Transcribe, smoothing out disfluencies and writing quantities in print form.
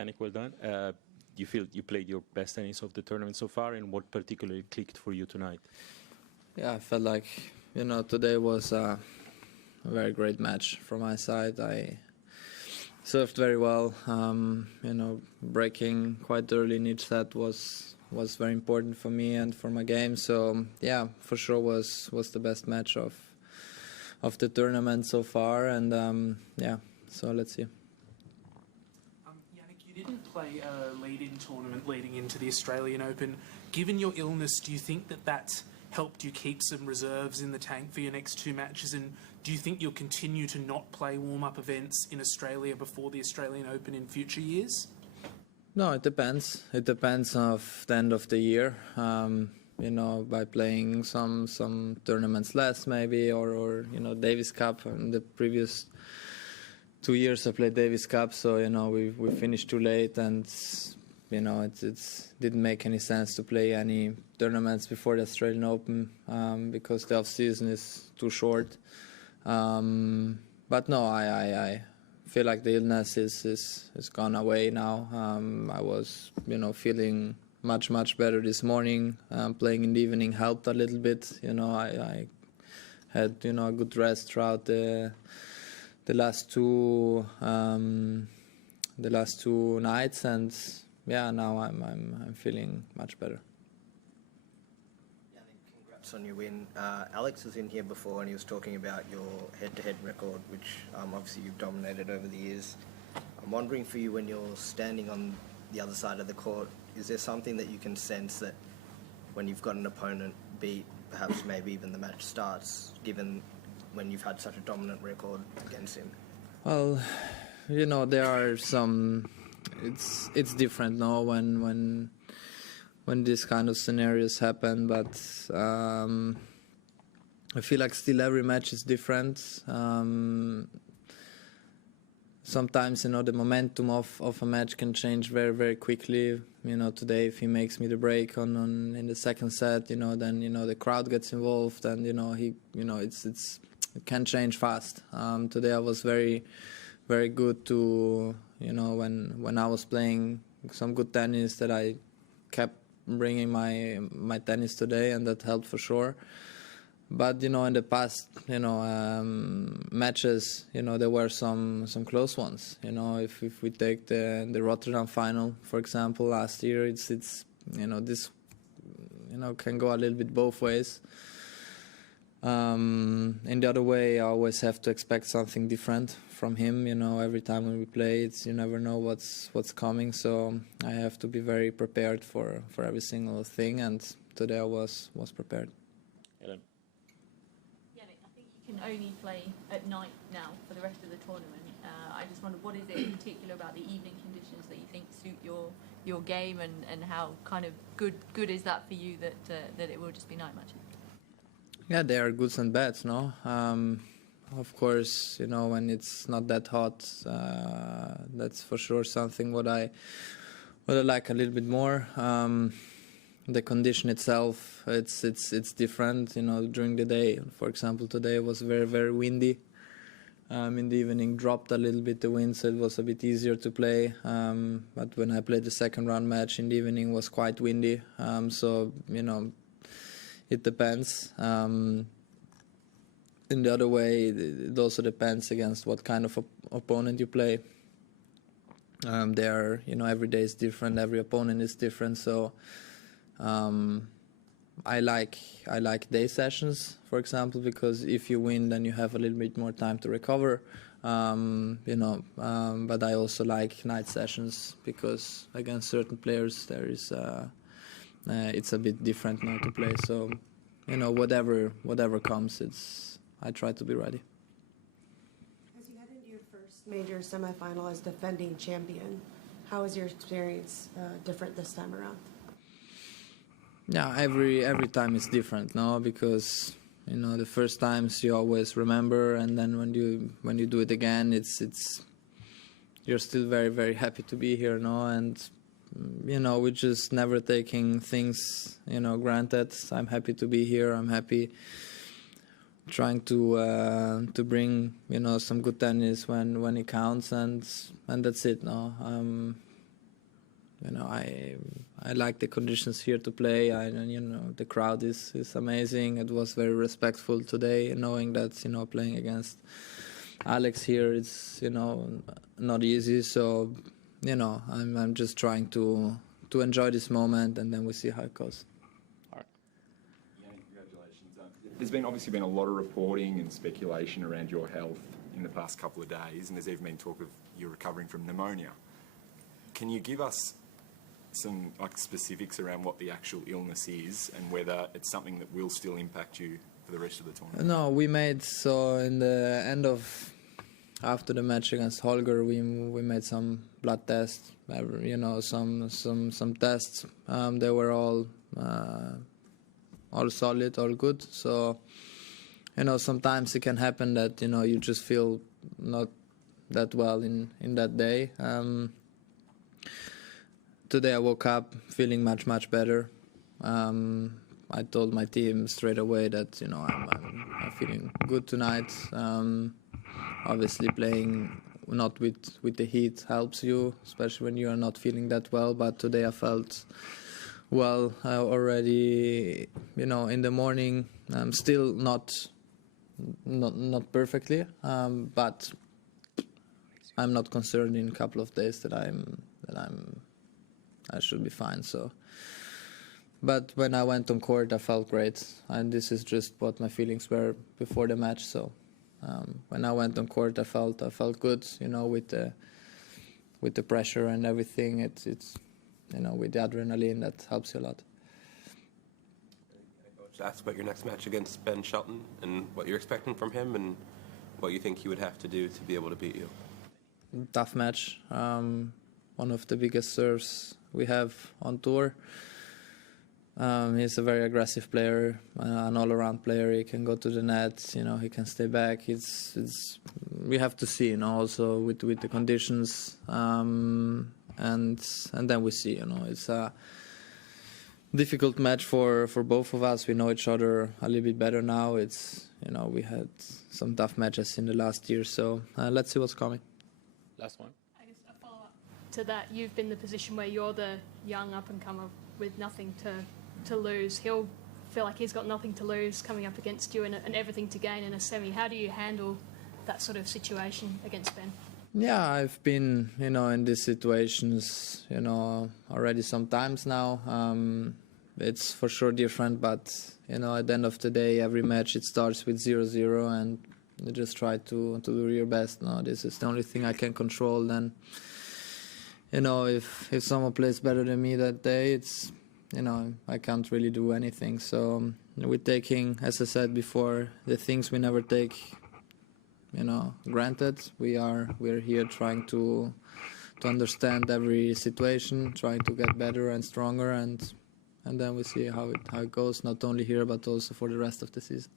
Jannik, well done. Do you feel you played your best tennis of the tournament so far, and what particularly clicked for you tonight? Yeah, I felt like, today was a very great match from my side. I served very well. Breaking quite early in each set was very important for me and for my game. So yeah, for sure was the best match of the tournament so far. And so let's see. Jannik, you didn't play a lead-in tournament leading into the Australian Open. Given your illness, do you think that that's helped you keep some reserves in the tank for your next two matches? And do you think you'll continue to not play warm-up events in Australia before the Australian Open in future years? No, it depends. It depends of the end of the year. By playing some tournaments less maybe, or Davis Cup. In the previous 2 years I played Davis Cup, so we finished too late, and it didn't make any sense to play any tournaments before the Australian Open because the off season is too short. But no, I feel like the illness is gone away now. I was feeling much better this morning. Playing in the evening helped a little bit. I had a good rest throughout the last two nights, and yeah, now I'm feeling much better. Jannik, congrats on your win. Alex was in here before and he was talking about your head-to-head record, which obviously you've dominated over the years. I'm wondering for you, when you're standing on the other side of the court, is there something that you can sense that when you've got an opponent beat, perhaps maybe even the match starts, given when you've had such a dominant record against him? Well, there are some. It's different now when these kind of scenarios happen, but I feel like still every match is different. Sometimes the momentum of a match can change very, very quickly. Today if he makes me the break in the second set, then the crowd gets involved, and it can change fast. Today I was very, very good to when I was playing some good tennis, that I kept bringing my tennis today, and that helped for sure. But in the past matches, there were some close ones. If we take the Rotterdam final, for example, last year, it's this can go a little bit both ways. In the other way, I always have to expect something different from him. Every time when we play, you never know what's coming. So I have to be very prepared for every single thing. And today I was prepared. Ellen. Jannik, I think you can only play at night now for the rest of the tournament. I just wonder, what is it in particular about the evening conditions that you think suit your game, and how kind of good is that for you that it will just be night matches? Yeah, there are goods and bads, no? Of course, when it's not that hot, that's for sure something what I like a little bit more. The condition itself, it's different, during the day. For example, today was very, very windy. In the evening dropped a little bit the wind, so it was a bit easier to play. But when I played the second round match in the evening, was quite windy. So, it depends. In the other way, it also depends against what kind of opponent you play. Every day is different, every opponent is different. So I like day sessions, for example, because if you win, then you have a little bit more time to recover. But I also like night sessions because against certain players there is. It's a bit different now to play, so whatever comes, I try to be ready. As you head into your first major semifinal as defending champion, how is your experience different this time around? Yeah, every time is different, no, because the first times you always remember, and then when you do it again, it's you're still very, very happy to be here, no, and. We're just never taking things, granted. I'm happy to be here. I'm happy trying to bring, some good tennis when it counts, and that's it. No, I like the conditions here to play. The crowd is amazing. It was very respectful today, knowing that playing against Alex here is not easy. So I'm just trying to enjoy this moment, and then we see how it goes. Jannik, congratulations. There's obviously been a lot of reporting and speculation around your health in the past couple of days, and there's even been talk of you recovering from pneumonia. Can you give us some specifics around what the actual illness is and whether it's something that will still impact you for the rest of the tournament? No, we made in the end of after the match against Holger, we made some blood tests, some tests. They were all solid, all good. So sometimes it can happen that you just feel not that well in that day. Today I woke up feeling much better. I told my team straight away that I'm feeling good tonight. Obviously playing not with the heat helps you, especially when you are not feeling that well. But today I felt well already. In the morning, still not perfectly, but I'm not concerned in a couple of days that I should be fine. So, but when I went on court, I felt great, and this is just what my feelings were before the match. So, when I went on court, I felt good. With the pressure and everything, it's with the adrenaline that helps you a lot. Coach, ask about your next match against Ben Shelton and what you're expecting from him and what you think he would have to do to be able to beat you. Tough match. One of the biggest serves we have on tour. He's a very aggressive player, an all-around player. He can go to the net. He can stay back. We have to see. Also with the conditions, and then we see. It's a difficult match for both of us. We know each other a little bit better now. We had some tough matches in the last year. So let's see what's coming. Last one. I guess a follow-up to that, you've been in the position where you're the young up-and-comer with nothing to lose. He'll feel like he's got nothing to lose coming up against you and everything to gain in a semi. How do you handle that sort of situation against Ben? Yeah, I've been, in these situations, already sometimes now. It's for sure different, but, at the end of the day, every match it starts with 0-0 and you just try to do your best. No, this is the only thing I can control. Then, if someone plays better than me that day, it's, I can't really do anything. So we're taking, as I said before, the things we never take, granted. We're here trying to understand every situation, trying to get better and stronger, and then we see how it goes, not only here but also for the rest of the season.